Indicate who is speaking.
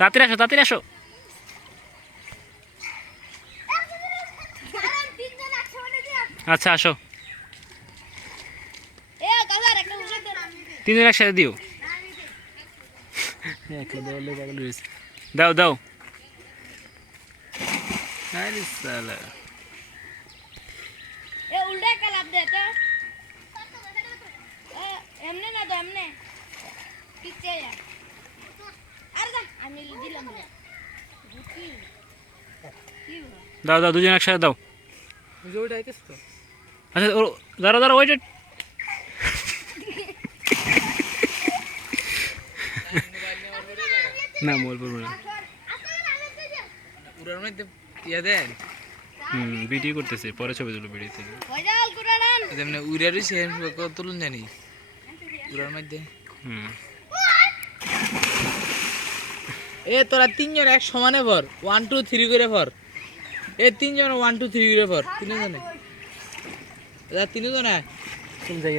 Speaker 1: তাড়াতাড়ি আসো তাড়াতাড়ি আসো। আচ্ছা আসো। তিনজন একসাথে দিও। দাও দাও। আরে সালা
Speaker 2: আমি দিলাম না কি কি
Speaker 1: দাও দাও দুজন একসাথে দাও। আচ্ছা ও দাঁড়া দাঁড়া ওইটা না পড়ব না।
Speaker 3: উড়ার মধ্যে ইয়া দেন
Speaker 1: হুম ভিডিও করতেছে পরে ছবি তুলো
Speaker 3: যেমন উড়ারই তুলুন জানি। উড়ার মধ্যে।
Speaker 1: হুম।
Speaker 3: এ, তোরা তিনজন এক সমানে ভর। ওয়ান টু থ্রি করে ভর। এ, তিনজন ওয়ান টু থ্রি করে ভর। তিনজনে। তিনজনে।